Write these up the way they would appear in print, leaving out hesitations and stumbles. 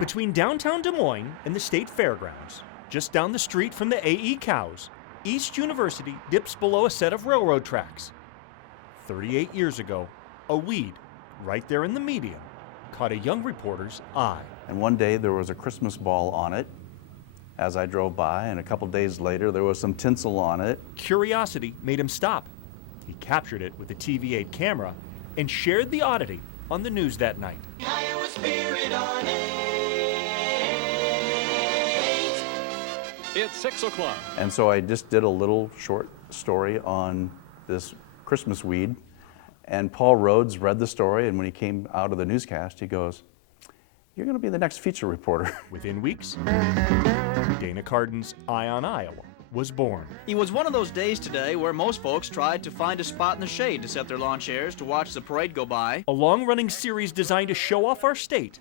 Between downtown Des Moines and the state fairgrounds, just down the street from the AE Cows, East University dips below a set of railroad tracks. 38 years ago, a weed right there in the median caught a young reporter's eye. And one day there was a Christmas ball on it as I drove by, and a couple days later there was some tinsel on it. Curiosity made him stop. He captured it with a TV8 camera and shared the oddity on the news that night. Iowa Spirit on 8. It's 6 o'clock. And so I just did a little short story on this Christmas weed, and Paul Rhodes read the story, and when he came out of the newscast, he goes, "You're going to be the next feature reporter." Within weeks, Dana Cardin's Eye on Iowa was born. It was one of those days today where most folks tried to find a spot in the shade to set their lawn chairs to watch the parade go by. A long-running series designed to show off our state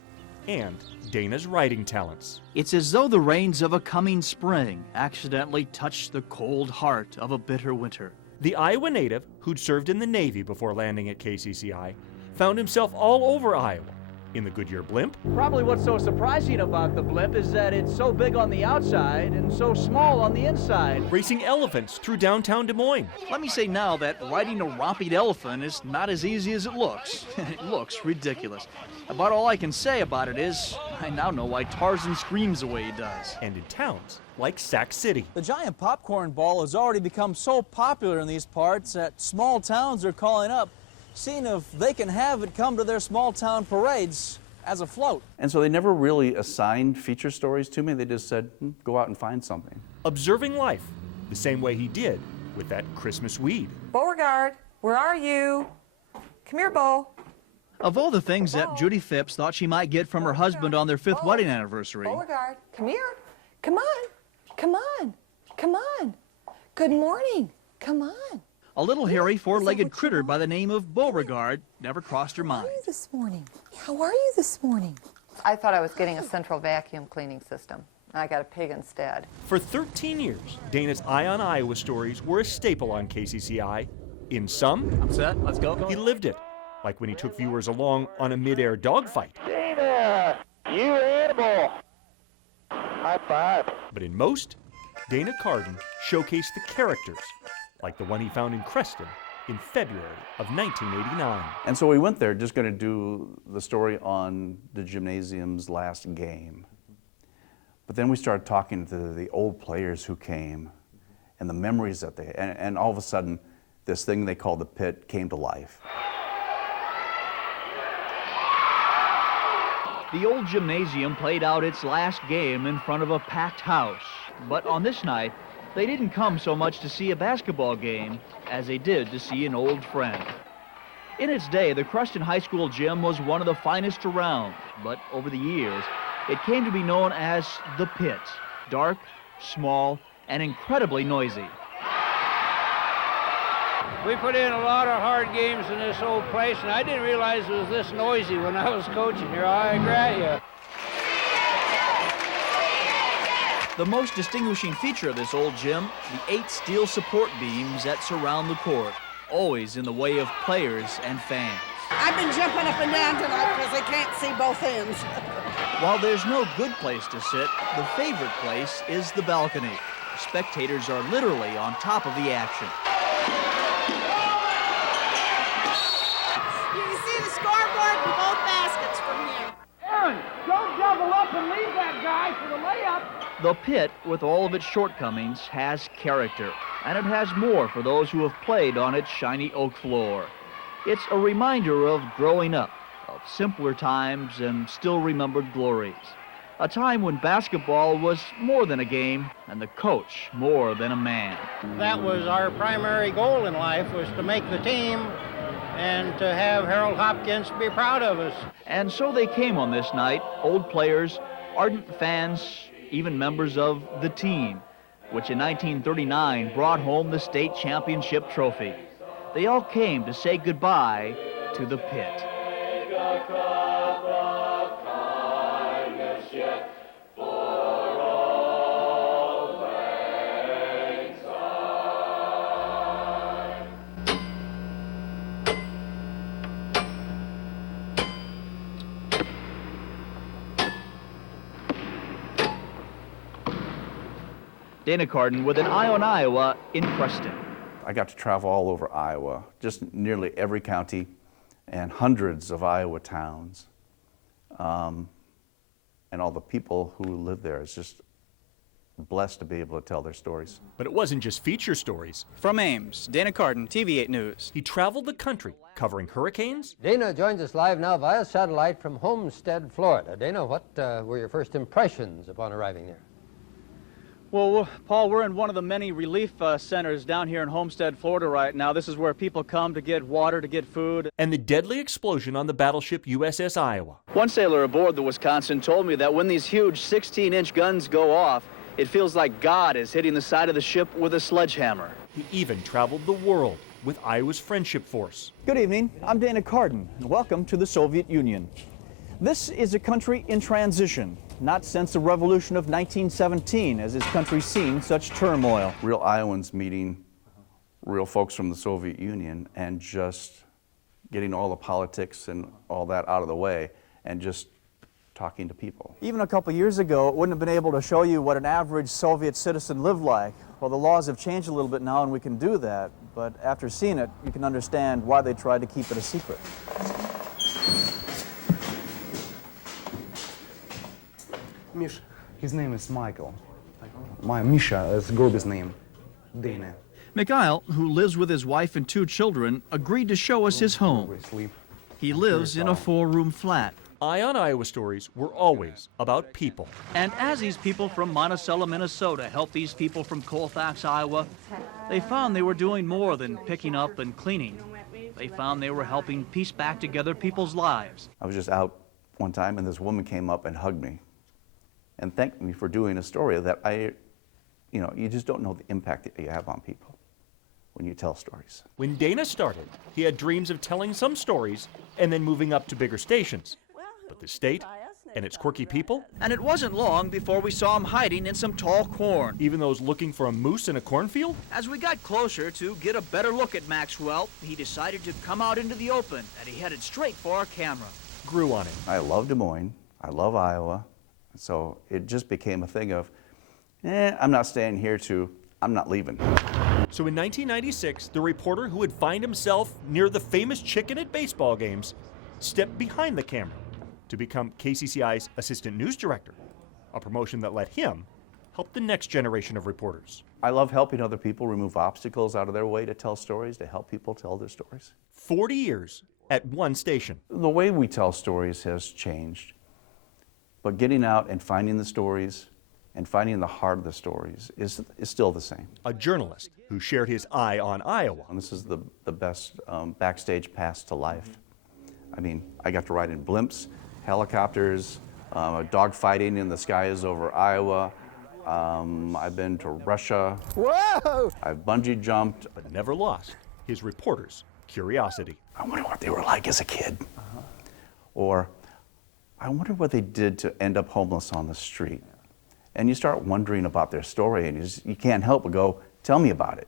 and Dana's writing talents. It's as though the rains of a coming spring accidentally touched the cold heart of a bitter winter. The Iowa native, who'd served in the Navy before landing at KCCI, found himself all over Iowa. In the Goodyear blimp, Probably what's so surprising about the blimp is that it's so big on the outside and so small on the inside. racing elephants through downtown Des Moines, Let me say now that riding a romping elephant is not as easy as it looks. It looks ridiculous. About all I can say about it is, I now know why Tarzan screams the way he does. and in towns like Sac City. The giant popcorn ball has already become so popular in these parts that small towns are calling up, seeing if they can have it come to their small town parades as a float. And so they never really assigned feature stories to me. They just said, go out and find something. Observing life the same way he did with that Christmas weed. Beauregard, where are you? Come here, Beau. Of all the things that Judy Phipps thought she might get from her husband on their 5th wedding anniversary, Beauregard, come here. Come on. Come on. Come on. Good morning. Come on. a little hairy four-legged critter by the name of Beauregard never crossed her How are mind. you this morning? How are you this morning? I thought I was getting a central vacuum cleaning system. I got a pig instead. For 13 years, Dana's Eye on Iowa stories were a staple on KCCI. In some, I'm set, let's go. he lived it, like when he took viewers along on a mid-air dogfight. Dana, you animal. High five. But in most, Dana Cardin showcased the characters, like the one he found in Creston in February of 1989. And so we went there just going to do the story on the gymnasium's last game. But then we started talking to the old players who came and the memories that they, and all of a sudden, this thing they called the pit came to life. The old gymnasium played out its last game in front of a packed house. But on this night, they didn't come so much to see a basketball game as they did to see an old friend. In its day, the Creston High School gym was one of the finest around, but over the years, it came to be known as the Pit. Dark, small, and incredibly noisy. We put in a lot of hard games in this old place, and I didn't realize it was this noisy when I was coaching here. I agree you. The most distinguishing feature of this old gym, the 8 steel support beams that surround the court, always in the way of players and fans. I've been jumping up and down tonight because I can't see both ends. While there's no good place to sit, the favorite place is the balcony. Spectators are literally on top of the action. You can see the scoreboard in both baskets from here. Aaron, don't double up and leave that guy for the layup. The Pit, with all of its shortcomings, has character, and it has more for those who have played on its shiny oak floor. It's a reminder of growing up, of simpler times and still remembered glories. A time when basketball was more than a game and the coach more than a man. That was our primary goal in life, was to make the team and to have Harold Hopkins be proud of us. And so they came on this night, old players, ardent fans, even members of the team, which in 1939 brought home the state championship trophy. They all came to say goodbye to the Pit. Dana Cardin with an eye on Iowa in Preston. I got to travel all over Iowa, just nearly every county and hundreds of Iowa towns. And all the people who live there. It's just blessed to be able to tell their stories. But it wasn't just feature stories. From Ames, Dana Cardin, TV8 News. He traveled the country covering hurricanes. Dana joins us live now via satellite from Homestead, Florida. Dana, what were your first impressions upon arriving there? Well, Paul, we're in one of the many relief centers down here in Homestead, Florida right now. This is where people come to get water, to get food. And the deadly explosion on the battleship USS Iowa. One sailor aboard the Wisconsin told me that when these huge 16-inch guns go off, it feels like God is hitting the side of the ship with a sledgehammer. He even traveled the world with Iowa's Friendship Force. Good evening. I'm Dana Cardin, and welcome to the Soviet Union. This is a country in transition, not since the revolution of 1917 has this country seen such turmoil. Real Iowans meeting real folks from the Soviet Union and just getting all the politics and all that out of the way and just talking to people. Even a couple years ago, it wouldn't have been able to show you what an average Soviet citizen lived like. Well, the laws have changed a little bit now and we can do that, but after seeing it, you can understand why they tried to keep it a secret. Misha. His name is Michael. Misha is Gobi's name. Dana. Mikhail, who lives with his wife and 2 children, agreed to show us his home. He lives in a 4-room flat. Eye on Iowa stories were always about people. And as these people from Monticello, Minnesota helped these people from Colfax, Iowa, they found they were doing more than picking up and cleaning. They found they were helping piece back together people's lives. I was just out one time and this woman came up and hugged me and thanked me for doing a story that you just don't know the impact that you have on people when you tell stories. When Dana started, he had dreams of telling some stories and then moving up to bigger stations. But the state and its quirky people? And it wasn't long before we saw him hiding in some tall corn. Even those looking for a moose in a cornfield? As we got closer to get a better look at Maxwell, he decided to come out into the open, and he headed straight for our camera. Grew on him. I love Des Moines. I love Iowa. So it just became a thing of, I'm not staying here I'm not leaving. So in 1996, the reporter who would find himself near the famous chicken at baseball games stepped behind the camera to become KCCI's assistant news director, a promotion that let him help the next generation of reporters. I love helping other people remove obstacles out of their way to tell stories, to help people tell their stories. 40 years at one station. The way we tell stories has changed, but getting out and finding the stories and finding the heart of the stories is still the same. A journalist who shared his eye on Iowa. And this is the best backstage pass to life. I mean, I got to ride in blimps, helicopters, dogfighting in the skies over Iowa. I've been to Russia. Whoa! I've bungee jumped. But never lost his reporter's curiosity. I wonder what they were like as a kid. Or I wonder what they did to end up homeless on the street. And you start wondering about their story and you can't help but go, tell me about it.